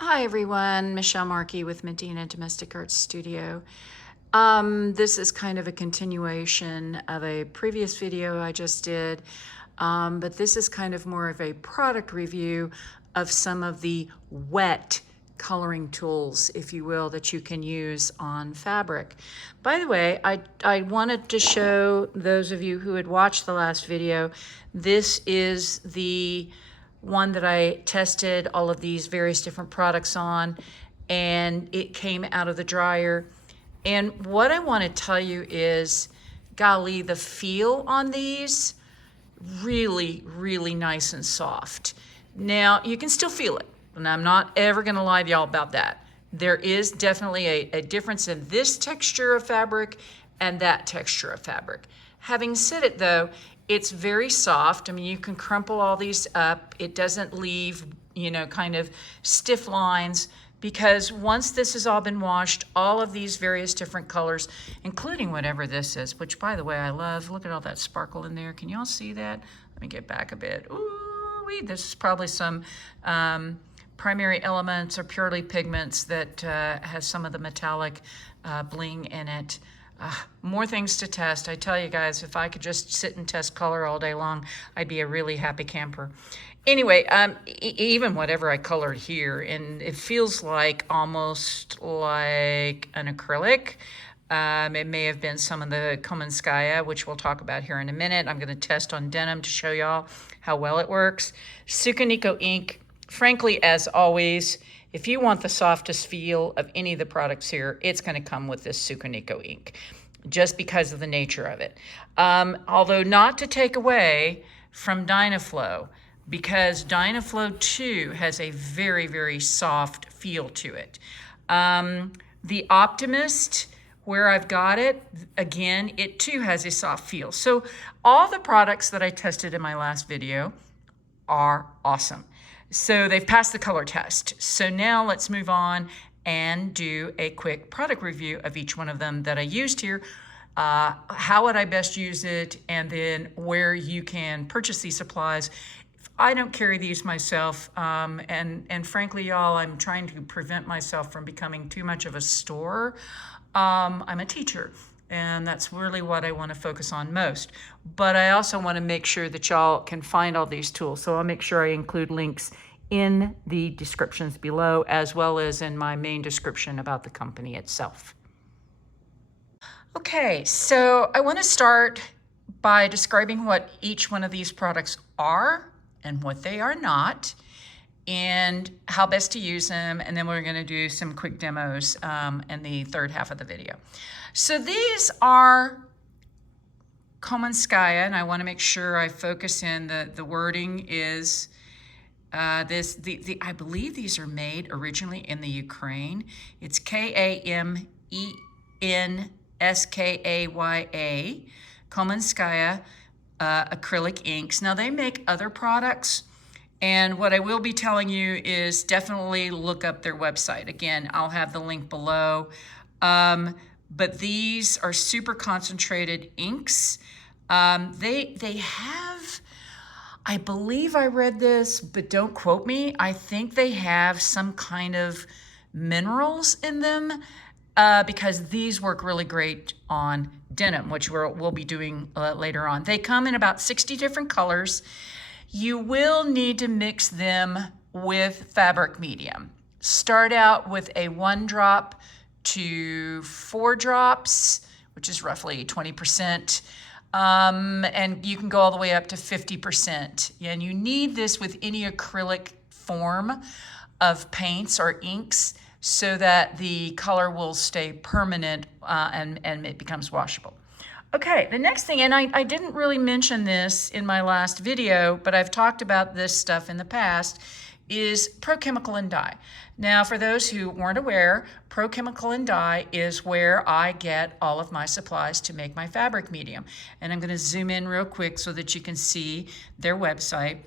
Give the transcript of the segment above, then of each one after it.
Hi everyone, Michelle Markey with Medina Domestic Arts Studio. This is kind of a continuation of a previous video I just did, but this is kind of more of a product review of some of the wet coloring tools, if you will, that you can use on fabric. By the way, I wanted to show those of you who had watched the last video, this is the one that I tested all of these various different products on, and it came out of the dryer. And what I want to tell you is, golly, the feel on these, really, really nice and soft. Now, you can still feel it, and I'm not ever going to lie to y'all about that. There is definitely a difference in this texture of fabric and that texture of fabric. Having said it though, it's very soft. I mean, you can crumple all these up. It doesn't leave, kind of stiff lines, because once this has all been washed, all of these various different colors, including whatever this is, which by the way, I love. Look at all that sparkle in there. Can y'all see that? Let me get back a bit. Ooh, this is probably some primary elements or purely pigments that has some of the metallic bling in it. More things to test. I tell you guys, if I could just sit and test color all day long, I'd be a really happy camper. Anyway, even whatever I colored here, and it feels like almost like an acrylic. It may have been some of the Komenskaya, which we'll talk about here in a minute. I'm going to test on denim to show y'all how well it works. Sukaniko ink, frankly, as always, if you want the softest feel of any of the products here, it's going to come with this Sukaniko ink, just because of the nature of it. Although not to take away from Dynaflow, because Dynaflow too has a very, very soft feel to it. The Optimist, where I've got it, again, it too has a soft feel. So all the products that I tested in my last video are awesome. So they've passed the color test. So now let's move on and do a quick product review of each one of them that I used here. How would I best use it, and then where you can purchase these supplies. I don't carry these myself, and frankly, y'all, I'm trying to prevent myself from becoming too much of a store. I'm a teacher, and that's really what I want to focus on most. But I also want to make sure that y'all can find all these tools. So I'll make sure I include links in the descriptions below, as well as in my main description about the company itself. Okay, so I want to start by describing what each one of these products are and what they are not, and how best to use them, and then we're going to do some quick demos in the third half of the video. So these are Komenskaya, and I want to make sure I focus in. The wording is I believe these are made originally in the Ukraine. It's Kamenskaya, Komenskaya acrylic inks. Now they make other products, and what I will be telling you is definitely look up their website. Again, I'll have the link below. But these are super concentrated inks. They have, I believe I read this, but don't quote me. I think they have some kind of minerals in them, because these work really great on denim, which we'll be doing later on. They come in about 60 different colors. You will need to mix them with fabric medium. Start out with a 1 drop to 4 drops, which is roughly 20%. And you can go all the way up to 50%. And you need this with any acrylic form of paints or inks, so that the color will stay permanent and it becomes washable. Okay, the next thing, and I didn't really mention this in my last video, but I've talked about this stuff in the past, is ProChemical and Dye. Now, for those who weren't aware, ProChemical and Dye is where I get all of my supplies to make my fabric medium. And I'm going to zoom in real quick so that you can see their website.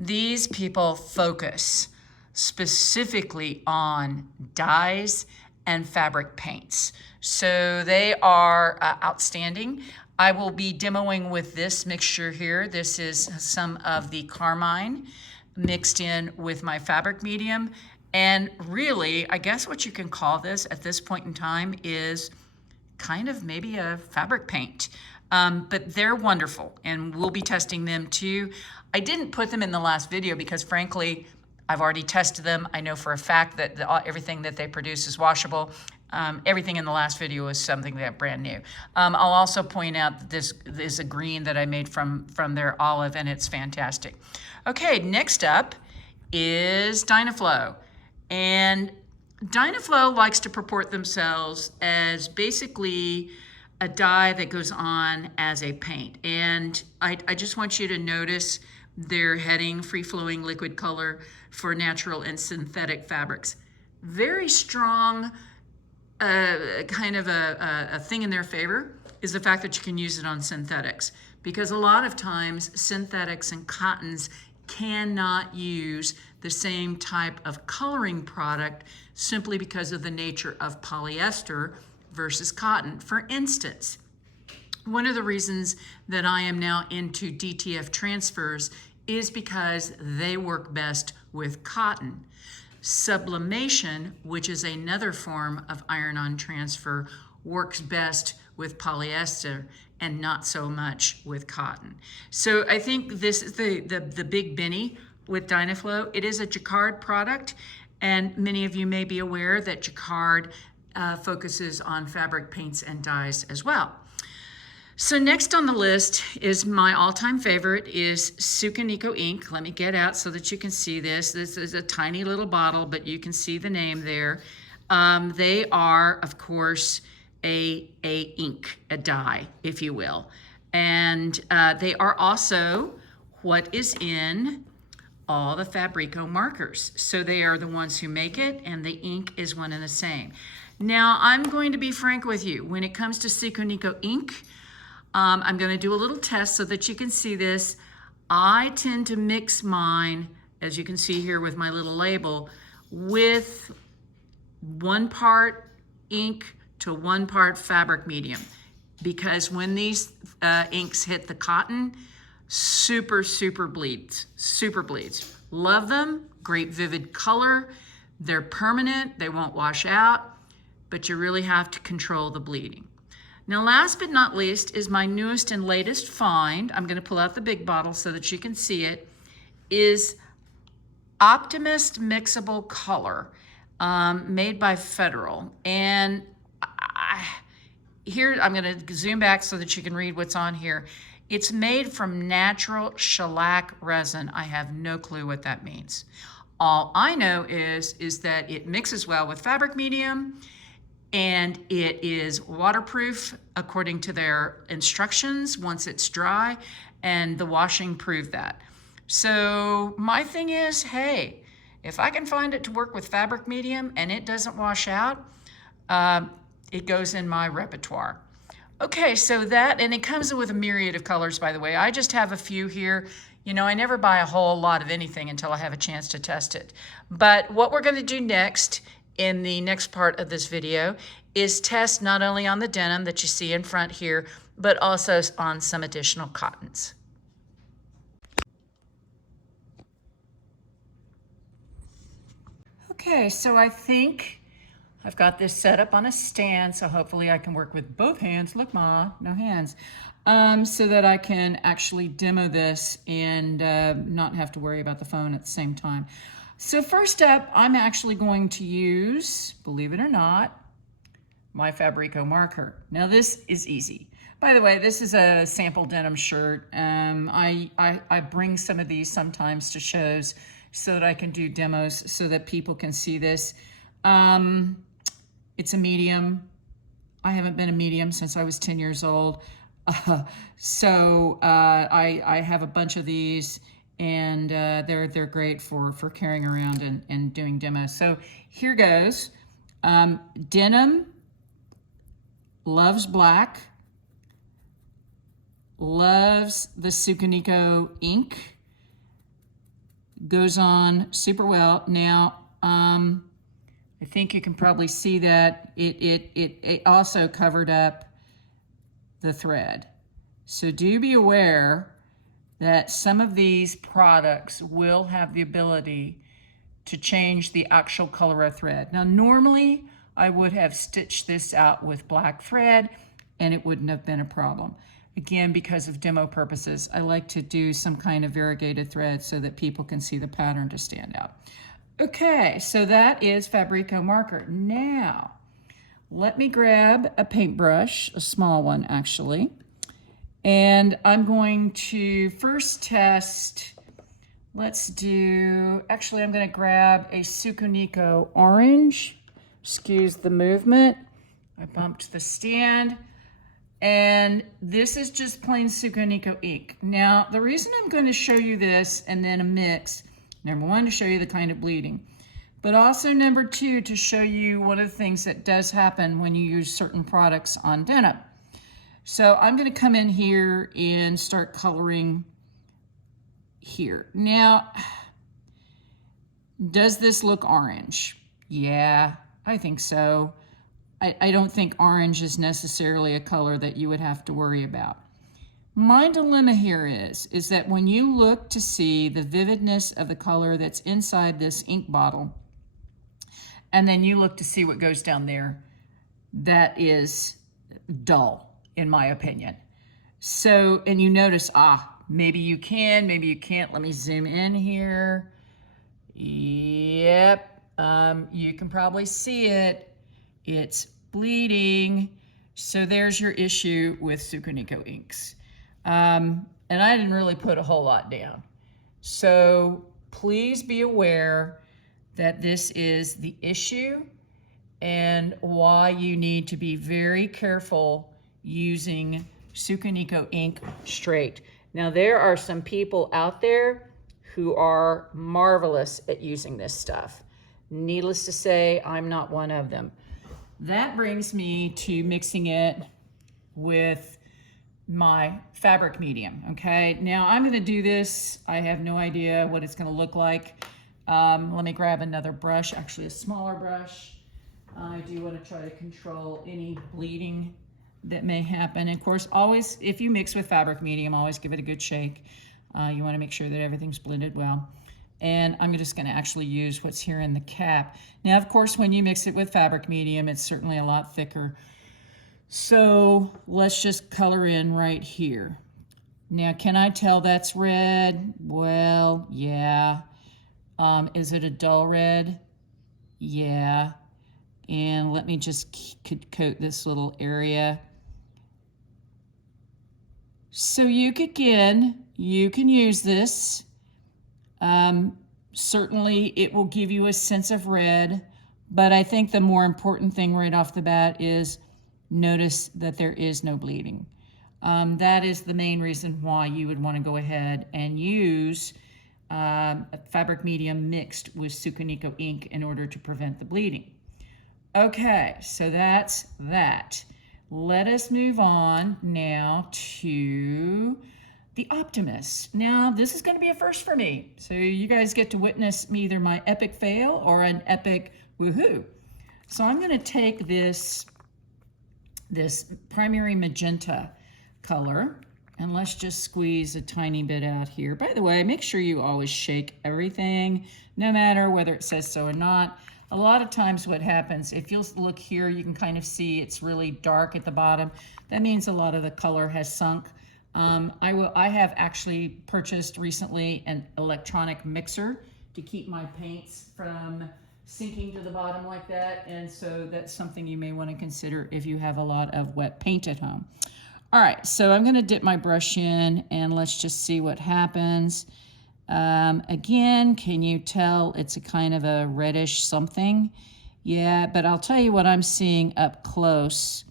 These people focus specifically on dyes and fabric paints. So they are outstanding. I will be demoing with this mixture here. This is some of the carmine mixed in with my fabric medium, And really, I guess what you can call this at this point in time is kind of maybe a fabric paint. But they're wonderful, and we'll be testing them too. I didn't put them in the last video because frankly, I've already tested them. I know for a fact that everything that they produce is washable. Everything in the last video is something that brand new. I'll also point out that this is a green that I made from their olive, and it's fantastic. Okay, next up is Dynaflow. And Dynaflow likes to purport themselves as basically a dye that goes on as a paint. And I just want you to notice their heading, free-flowing liquid color for natural and synthetic fabrics. Very strong kind of a thing in their favor is the fact that you can use it on synthetics, because a lot of times synthetics and cottons cannot use the same type of coloring product simply because of the nature of polyester versus cotton. For instance, one of the reasons that I am now into DTF transfers is because they work best with cotton. Sublimation, which is another form of iron-on transfer, works best with polyester and not so much with cotton. So I think this is the big Benny with Dynaflow. It is a Jacquard product, and many of you may be aware that Jacquard focuses on fabric paints and dyes as well. So next on the list is my all-time favorite is Sucaniko ink. Let me get out so that you can see this. This is a tiny little bottle, but you can see the name there. They are, of course, a ink, a dye, if you will. And they are also what is in all the Fabrico markers. So they are the ones who make it, and the ink is one and the same. Now, I'm going to be frank with you. When it comes to Sucaniko ink, I'm going to do a little test so that you can see this. I tend to mix mine, as you can see here with my little label, with 1 part ink to 1 part fabric medium, because when these inks hit the cotton, super bleeds, super bleeds. Love them, great vivid color. They're permanent, they won't wash out, but you really have to control the bleeding. Now, last but not least is my newest and latest find. I'm going to pull out the big bottle so that you can see it. Is Optimist Mixable Color, made by Federal. And here, I'm going to zoom back so that you can read what's on here. It's made from natural shellac resin. I have no clue what that means. All I know is that it mixes well with fabric medium, and it is waterproof according to their instructions once it's dry, and the washing proved that. So my thing is, hey, if I can find it to work with fabric medium and it doesn't wash out, it goes in my repertoire. Okay, so that, and it comes with a myriad of colors, by the way. I just have a few here. You know, I never buy a whole lot of anything until I have a chance to test it. But what we're going to do next in the next part of this video is test not only on the denim that you see in front here, but also on some additional cottons. Okay, so I think I've got this set up on a stand, so hopefully I can work with both hands. Look, Ma, no hands. So that I can actually demo this and not have to worry about the phone at the same time. So first up, I'm actually going to use, believe it or not, my Fabrico marker. Now this is easy. By the way, this is a sample denim shirt. I bring some of these sometimes to shows so that I can do demos so that people can see this. It's a medium. I haven't been a medium since I was 10 years old. So I have a bunch of these, and they're great for carrying around and doing demos. So here goes. Denim loves black, loves the Sucaniko ink, goes on super well. Now, I think you can probably see that it also covered up the thread. So do be aware that some of these products will have the ability to change the actual color of thread. Now, normally I would have stitched this out with black thread and it wouldn't have been a problem. Again, because of demo purposes, I like to do some kind of variegated thread so that people can see the pattern to stand out. Okay, so that is Fabrico marker. Now, let me grab a paintbrush, a small one actually, and I'm going to first test, actually I'm going to grab a Sukuniko orange. Excuse the movement. I bumped the stand. And this is just plain Sukuniko ink. Now, the reason I'm going to show you this and then a mix, number one, to show you the kind of bleeding, but also number two, to show you one of the things that does happen when you use certain products on denim. So I'm going to come in here and start coloring here. Now, does this look orange? Yeah, I think so. I don't think orange is necessarily a color that you would have to worry about. My dilemma here is that when you look to see the vividness of the color that's inside this ink bottle, and then you look to see what goes down there, that is dull, in my opinion. So, and you notice, maybe you can, maybe you can't. Let me zoom in here. Yep, you can probably see it. It's bleeding. So there's your issue with Sukuniko inks. And I didn't really put a whole lot down. So please be aware that this is the issue and why you need to be very careful using Sukuniko ink straight. Now, there are some people out there who are marvelous at using this stuff. Needless to say, I'm not one of them. That brings me to mixing it with my fabric medium, okay? Now I'm gonna do this. I have no idea what it's gonna look like. Let me grab another brush, actually a smaller brush. I do wanna try to control any bleeding that may happen. And of course, always, if you mix with fabric medium, always give it a good shake. You wanna make sure that everything's blended well. And I'm just going to actually use what's here in the cap. Now, of course, when you mix it with fabric medium, it's certainly a lot thicker. So let's just color in right here. Now, can I tell that's red? Well, yeah. Is it a dull red? Yeah. And let me just coat this little area. So you can use this. Certainly it will give you a sense of red, but I think the more important thing right off the bat is notice that there is no bleeding. That is the main reason why you would want to go ahead and use a fabric medium mixed with Sukuniko ink in order to prevent the bleeding. Okay, so that's that. Let us move on now to the Optimist. Now, this is going to be a first for me. So you guys get to witness either my epic fail or an epic woohoo. So I'm going to take this primary magenta color, and let's just squeeze a tiny bit out here. By the way, make sure you always shake everything, no matter whether it says so or not. A lot of times what happens, if you'll look here, you can kind of see it's really dark at the bottom. That means a lot of the color has sunk. I have actually purchased recently an electronic mixer to keep my paints from sinking to the bottom like that, and so that's something you may want to consider if you have a lot of wet paint at home. All right, so I'm going to dip my brush in and let's just see what happens. Again, can you tell it's a kind of a reddish something? Yeah, but I'll tell you what I'm seeing up close.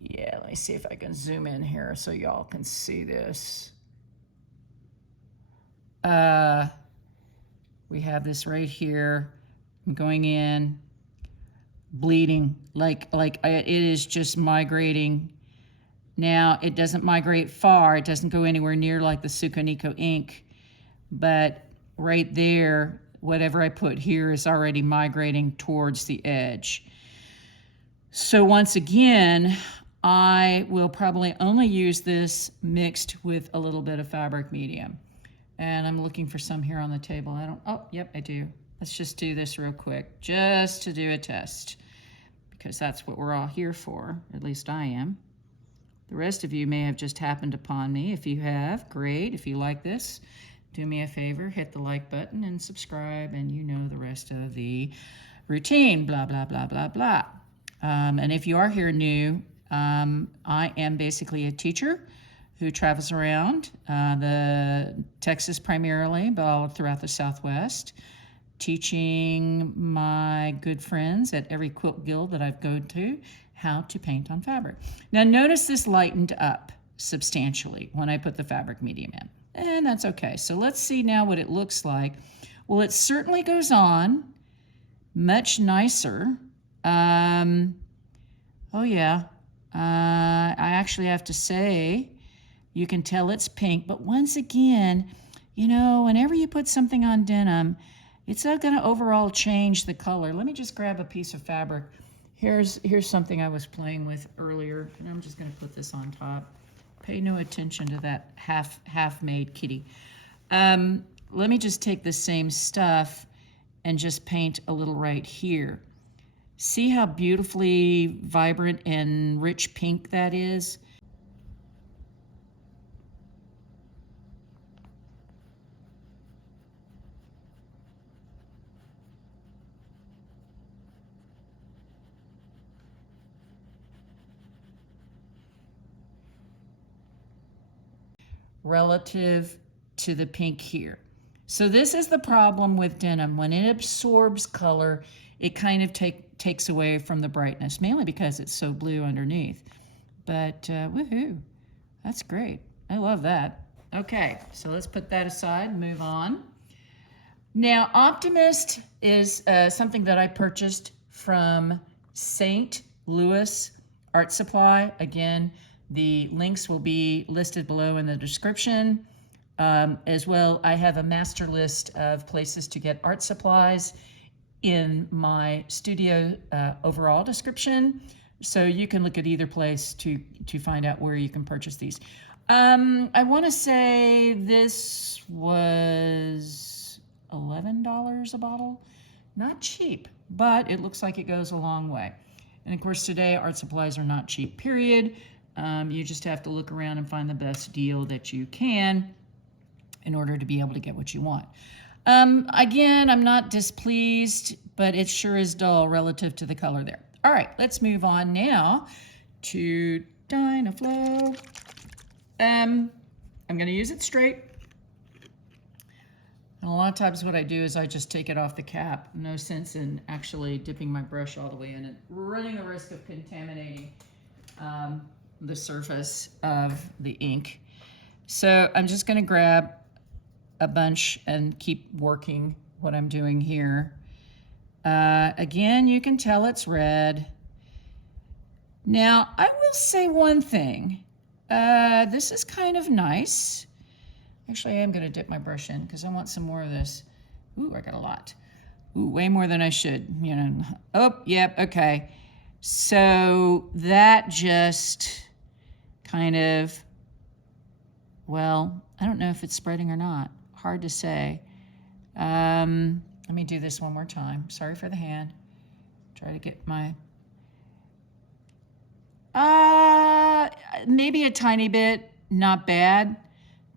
Yeah, let me see if I can zoom in here so y'all can see this. We have this right here. I'm going in, bleeding, like it is just migrating. Now, it doesn't migrate far. It doesn't go anywhere near like the Sukuniko ink, but right there, whatever I put here is already migrating towards the edge. So once again, I will probably only use this mixed with a little bit of fabric medium. And I'm looking for some here on the table. Oh, yep, I do. Let's just do this real quick, just to do a test, because that's what we're all here for, at least I am. The rest of you may have just happened upon me. If you have, great. If you like this, do me a favor, hit the like button and subscribe, and you know the rest of the routine, blah, blah, blah, blah, blah. And if you are here new, I am basically a teacher who travels around the Texas primarily, but all throughout the Southwest, teaching my good friends at every quilt guild that I've gone to how to paint on fabric. Now notice this lightened up substantially when I put the fabric medium in, and that's okay. So let's see now what it looks like. Well, it certainly goes on much nicer. Oh yeah, I actually have to say, you can tell it's pink, but once again, you know, whenever you put something on denim, it's not going to overall change the color. Let me just grab a piece of fabric. Here's something I was playing with earlier, and I'm just going to put this on top. Pay no attention to that half-made kitty. Let me just take the same stuff and just paint a little right here. See how beautifully vibrant and rich pink that is? Relative to the pink here. So this is the problem with denim. When it absorbs color, it kind of takes away from the brightness, mainly because it's so blue underneath. But woohoo, that's great. I love that. Okay, so let's put that aside and move on. Now, Optimist is something that I purchased from St. Louis Art Supply. Again, the links will be listed below in the description. As well, I have a master list of places to get art supplies in my studio overall description. So you can look at either place to find out where you can purchase these. I want to say this was $11 a bottle. Not cheap, but it looks like it goes a long way. And of course, today art supplies are not cheap, period. You just have to look around and find the best deal that you can in order to be able to get what you want. Again, I'm not displeased, but it sure is dull relative to the color there. All right, let's move on now to Dynaflow. I'm going to use it straight. And a lot of times what I do is I just take it off the cap. No sense in actually dipping my brush all the way in and running the risk of contaminating the surface of the ink. So I'm just going to grab a bunch and keep working what I'm doing here. Again, you can tell it's red. Now, I will say one thing. This is kind of nice. Actually, I am going to dip my brush in because I want some more of this. Ooh, I got a lot. Ooh, way more than I should. You know. Oh, yep, okay. So that just kind of, well, I don't know if it's spreading or not. Hard to say. Let me do this one more time. Sorry for the hand. Try to get my, maybe a tiny bit, not bad.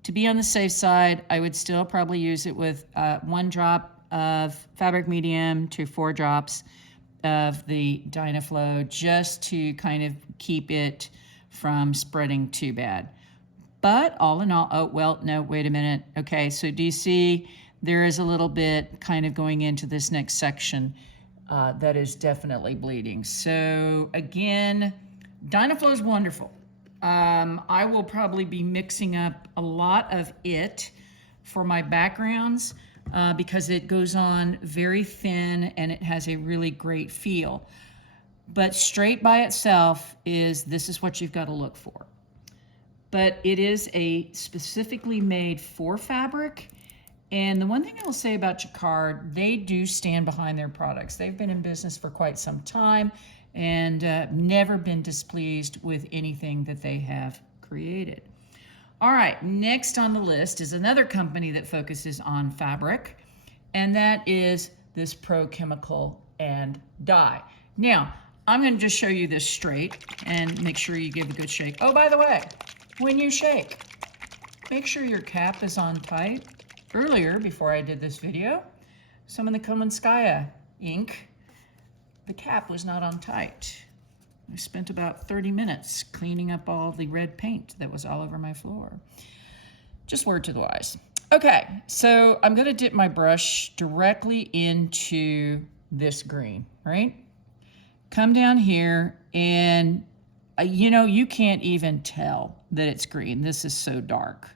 To be on the safe side, I would still probably use it with 1 drop of fabric medium to 4 drops of the Dynaflow, just to kind of keep it from spreading too bad. But all in all, oh, well, no, wait a minute. Okay, so do you see there is a little bit kind of going into this next section that is definitely bleeding. So again, Dynaflow is wonderful. I will probably be mixing up a lot of it for my backgrounds because it goes on very thin and it has a really great feel. But straight by itself this is what you've got to look for. But it is a specifically made for fabric. And the one thing I will say about Jacquard, they do stand behind their products. They've been in business for quite some time and never been displeased with anything that they have created. All right, next on the list is another company that focuses on fabric, and that is this Pro Chemical and Dye. Now, I'm going to just show you this straight and make sure you give a good shake. Oh, by the way, when you shake, make sure your cap is on tight. Earlier, before I did this video, some of the Komenskaya ink, the cap was not on tight. I spent about 30 minutes cleaning up all the red paint that was all over my floor. Just word to the wise. Okay, so I'm gonna dip my brush directly into this green, right? Come down here and you know, you can't even tell that it's green. This is so dark.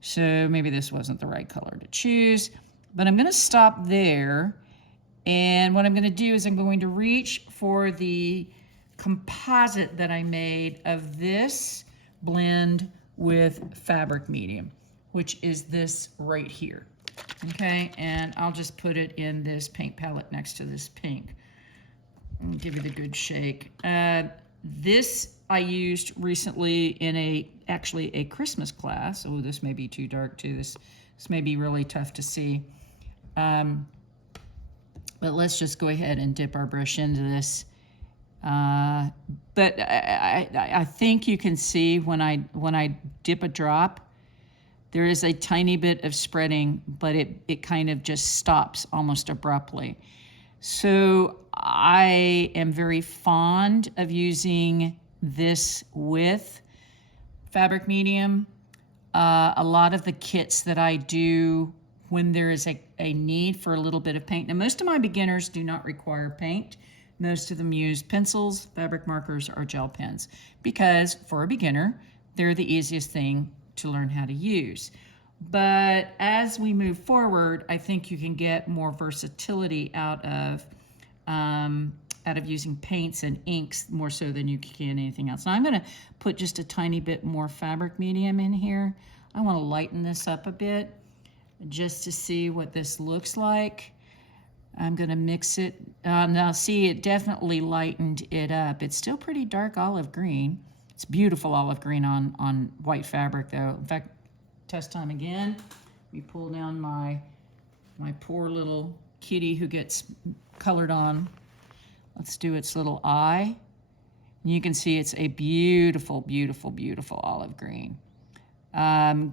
So maybe this wasn't the right color to choose, but I'm gonna stop there. And what I'm gonna do is I'm going to reach for the composite that I made of this blend with fabric medium, which is this right here. Okay, and I'll just put it in this paint palette next to this pink. And give it a good shake. This I used recently in actually a Christmas class. Oh, this may be too dark too. This may be really tough to see. But let's just go ahead and dip our brush into this. But I think you can see when I dip a drop, there is a tiny bit of spreading, but it kind of just stops almost abruptly. So I am very fond of using this with fabric medium. A lot of the kits that I do when there is a need for a little bit of paint. Now, most of my beginners do not require paint. Most of them use pencils, fabric markers, or gel pens because for a beginner, they're the easiest thing to learn how to use. But as we move forward, I think you can get more versatility out of using paints and inks more so than you can anything else. Now I'm going to put just a tiny bit more fabric medium in here. I want to lighten this up a bit just to see what this looks like. I'm going to mix it. Now see, it definitely lightened it up. It's still pretty dark olive green. It's beautiful olive green on white fabric though. In fact, test time again. We pull down my poor little kitty who gets colored on. Let's do its little eye. And you can see it's a beautiful, beautiful, beautiful olive green.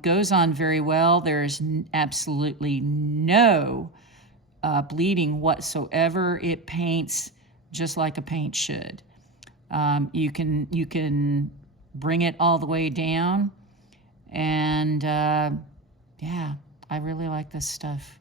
Goes on very well. There's absolutely no bleeding whatsoever. It paints just like a paint should. You can bring it all the way down, and yeah, I really like this stuff.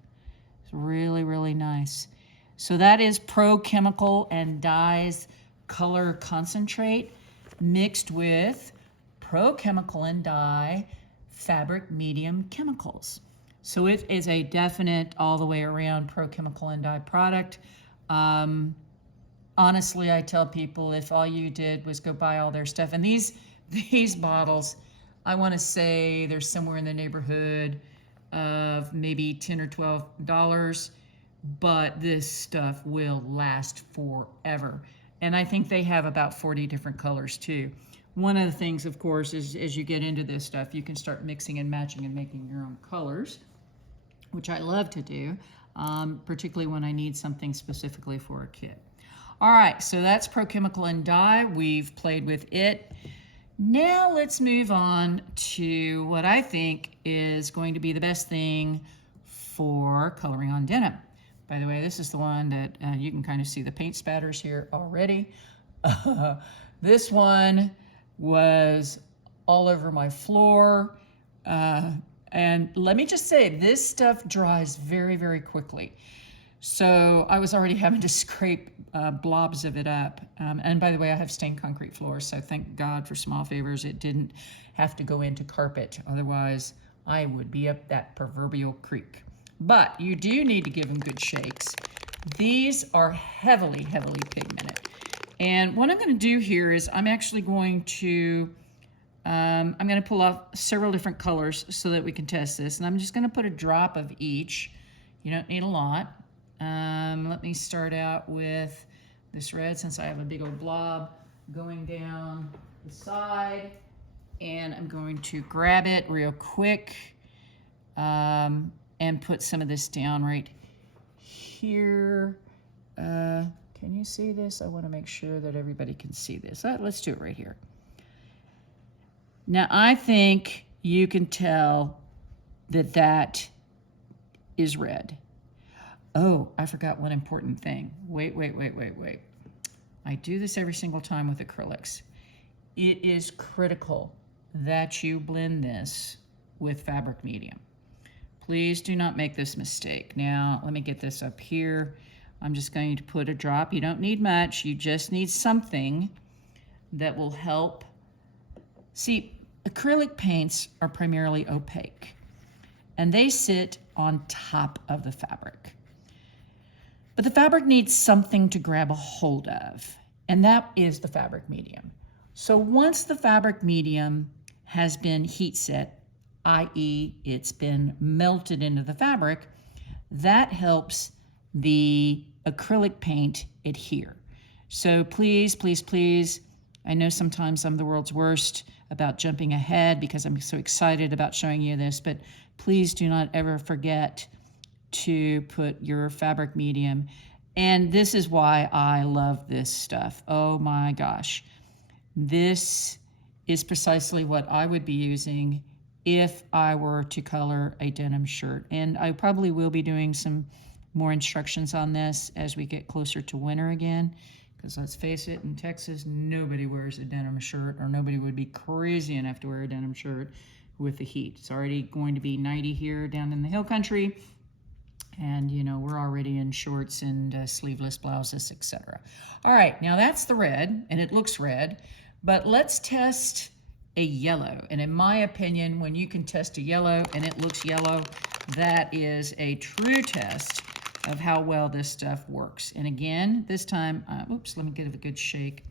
It's really, really nice. So that is Pro Chemical and Dyes Color Concentrate mixed with Pro Chemical and Dye Fabric Medium Chemicals. So it is a definite all the way around Pro Chemical and Dye product. Honestly, I tell people if all you did was go buy all their stuff, and these bottles, I want to say they're somewhere in the neighborhood of maybe $10 or $12, but this stuff will last forever. And I think they have about 40 different colors too. One of the things, of course, is as you get into this stuff, you can start mixing and matching and making your own colors, which I love to do, particularly when I need something specifically for a kit. All right, so that's Pro Chemical and Dye. We've played with it. Now let's move on to what I think is going to be the best thing for coloring on denim. By the way, this is the one that you can kind of see the paint spatters here already. This one was all over my floor. And let me just say, this stuff dries very, very quickly. So I was already having to scrape blobs of it up. And by the way, I have stained concrete floors, so thank God for small favors. It didn't have to go into carpet. Otherwise, I would be up that proverbial creek. But you do need to give them good shakes. These are heavily, heavily pigmented. And what I'm going to do here is I'm actually going to, I'm going to pull off several different colors so that we can test this. And I'm just going to put a drop of each. You don't need a lot. Let me start out with this red since I have a big old blob going down the side. And I'm going to grab it real quick and put some of this down right here. Can you see this? I want to make sure that everybody can see this. Let's do it right here. Now, I think you can tell that that is red. Oh, I forgot one important thing. Wait. I do this every single time with acrylics. It is critical that you blend this with fabric medium. Please do not make this mistake. Now, let me get this up here. I'm just going to put a drop. You don't need much. You just need something that will help. See, acrylic paints are primarily opaque, and they sit on top of the fabric. But the fabric needs something to grab a hold of, and that is the fabric medium. So once the fabric medium has been heat set, i.e. it's been melted into the fabric, that helps the acrylic paint adhere. So please, please, please, I know sometimes I'm the world's worst about jumping ahead because I'm so excited about showing you this, but please do not ever forget to put your fabric medium. And this is why I love this stuff. Oh my gosh. This is precisely what I would be using if I were to color a denim shirt. And I probably will be doing some more instructions on this as we get closer to winter again. Because let's face it, in Texas, nobody wears a denim shirt, or nobody would be crazy enough to wear a denim shirt with the heat. It's already going to be 90 here down in the hill country. And, you know, we're already in shorts and sleeveless blouses, etc. All right, now that's the red, and it looks red. But let's test a yellow. And in my opinion, when you can test a yellow and it looks yellow, that is a true test of how well this stuff works. And again, this time, oops, let me give it a good shake.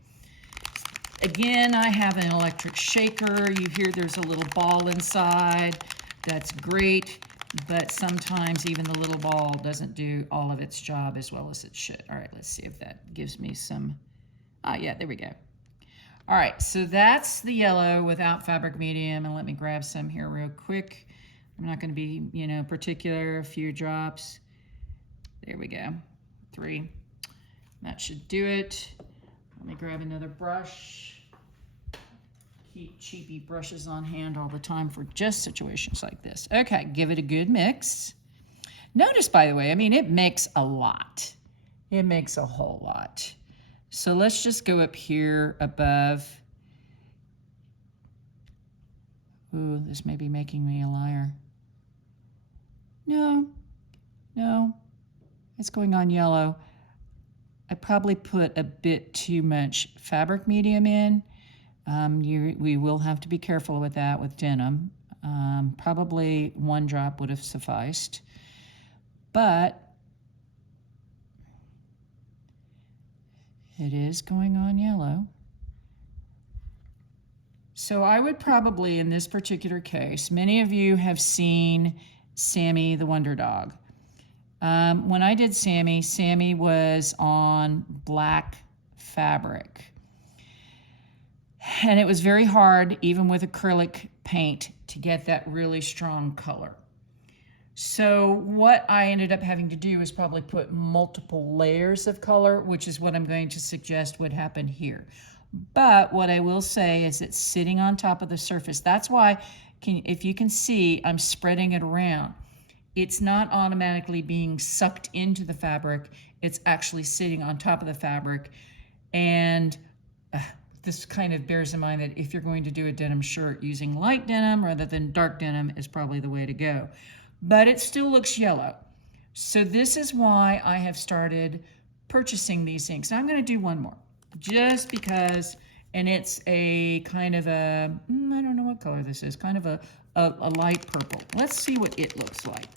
Again, I have an electric shaker. You hear there's a little ball inside. That's great, but sometimes even the little ball doesn't do all of its job as well as it should. All right, let's see if that gives me some, yeah, there we go. All right, so that's the yellow without fabric medium, and let me grab some here real quick. I'm not gonna be, you know, particular, a few drops. There we go, 3. That should do it. Let me grab another brush. Keep cheapy brushes on hand all the time for just situations like this. Okay, give it a good mix. Notice, by the way, I mean, it makes a lot. It makes a whole lot. So let's just go up here above. Ooh, this may be making me a liar. No, it's going on yellow. I probably put a bit too much fabric medium in. We will have to be careful with that with denim. Probably 1 drop would have sufficed. But it is going on yellow. So I would probably, in this particular case, many of you have seen Sammy the Wonder Dog. When I did Sammy, Sammy was on black fabric. And it was very hard, even with acrylic paint, to get that really strong color. So what I ended up having to do is probably put multiple layers of color, which is what I'm going to suggest would happen here. But what I will say is it's sitting on top of the surface. That's why, if you can see, I'm spreading it around. It's not automatically being sucked into the fabric. It's actually sitting on top of the fabric. And this kind of bears in mind that if you're going to do a denim shirt, using light denim rather than dark denim is probably the way to go. But it still looks yellow. So this is why I have started purchasing these inks. Now I'm going to do one more, just because, and it's a kind of a, I don't know what color this is, kind of a light purple. Let's see what it looks like.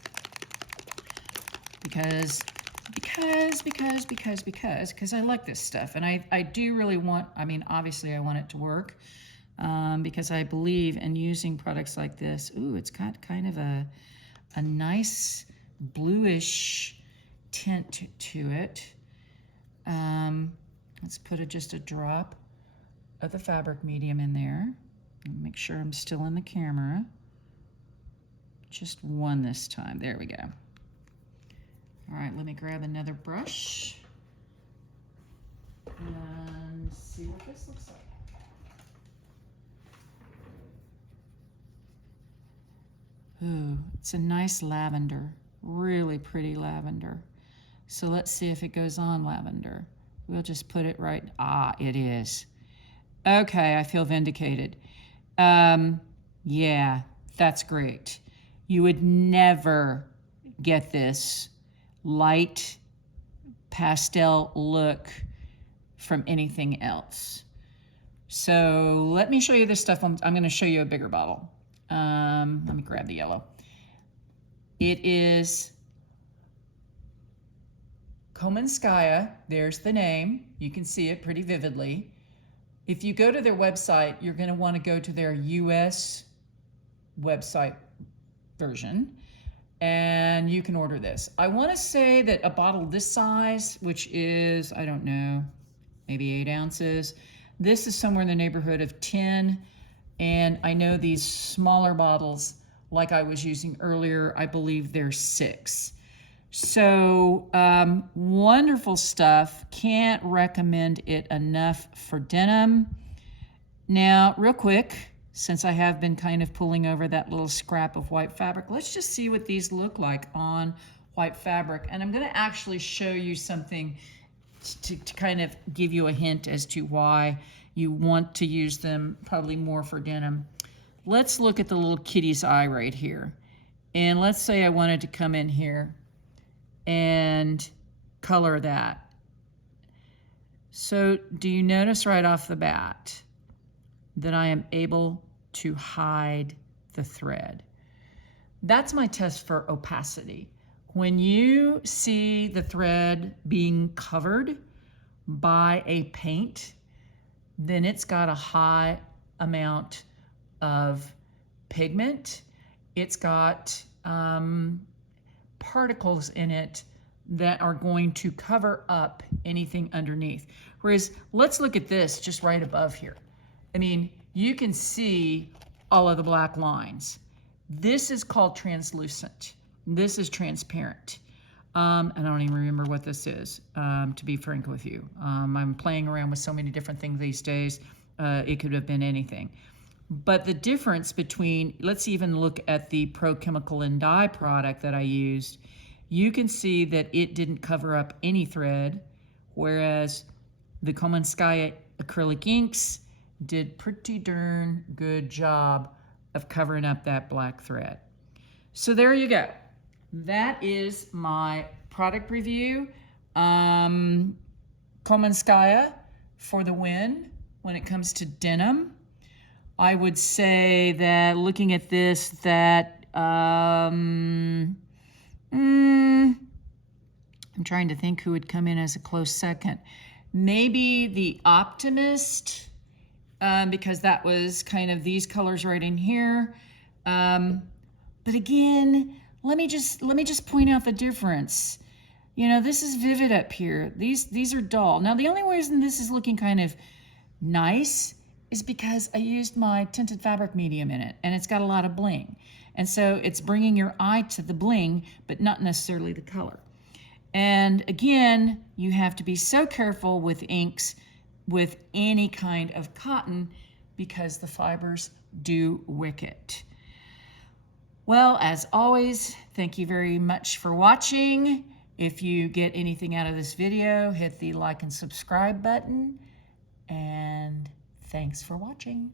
Because I like this stuff. And I do really want, I mean, obviously I want it to work because I believe in using products like this. Ooh, it's got kind of a nice bluish tint to it. Let's put just a drop of the fabric medium in there. Make sure I'm still in the camera. Just 1 this time. There we go. All right, let me grab another brush and see what this looks like. Ooh, it's a nice lavender, really pretty lavender. So let's see if it goes on lavender. We'll just put it right, it is. Okay, I feel vindicated. Yeah, that's great. You would never get this light pastel look from anything else. So let me show you this stuff. I'm going to show you a bigger bottle. Let me grab the yellow. It is Komenskaya. There's the name. You can see it pretty vividly. If you go to their website, you're going to want to go to their US website version, and you can order this. I want to say that a bottle this size, which is, I don't know, maybe 8 ounces, this is somewhere in the neighborhood of 10. And I know these smaller bottles, like I was using earlier, I believe they're 6. So wonderful stuff. Can't recommend it enough for denim. Now, real quick, since I have been kind of pulling over that little scrap of white fabric, let's just see what these look like on white fabric. And I'm going to actually show you something to kind of give you a hint as to why you want to use them probably more for denim. Let's look at the little kitty's eye right here. And let's say I wanted to come in here and color that. So do you notice right off the bat that I am able to hide the thread? That's my test for opacity. When you see the thread being covered by a paint, then it's got a high amount of pigment. It's got particles in it that are going to cover up anything underneath. Whereas, let's look at this just right above here. I mean, you can see all of the black lines. This is called translucent. This is transparent. I don't even remember what this is, to be frank with you. I'm playing around with so many different things these days. It could have been anything. But the difference between, let's even look at the Pro Chemical and Dye product that I used. You can see that it didn't cover up any thread, whereas the Komenskaya acrylic inks did pretty darn good job of covering up that black thread. So there you go. That is my product review. Komenskaya for the win when it comes to denim. I would say that looking at this, that I'm trying to think who would come in as a close second. Maybe the Optimist, because that was kind of these colors right in here. But again, let me just point out the difference. You know, this is vivid up here. These are dull. Now, the only reason this is looking kind of nice is because I used my tinted fabric medium in it, and it's got a lot of bling. And so it's bringing your eye to the bling, but not necessarily the color. And again, you have to be so careful with inks with any kind of cotton because the fibers do wick it. Well, as always, thank you very much for watching. If you get anything out of this video, hit the like and subscribe button. And thanks for watching.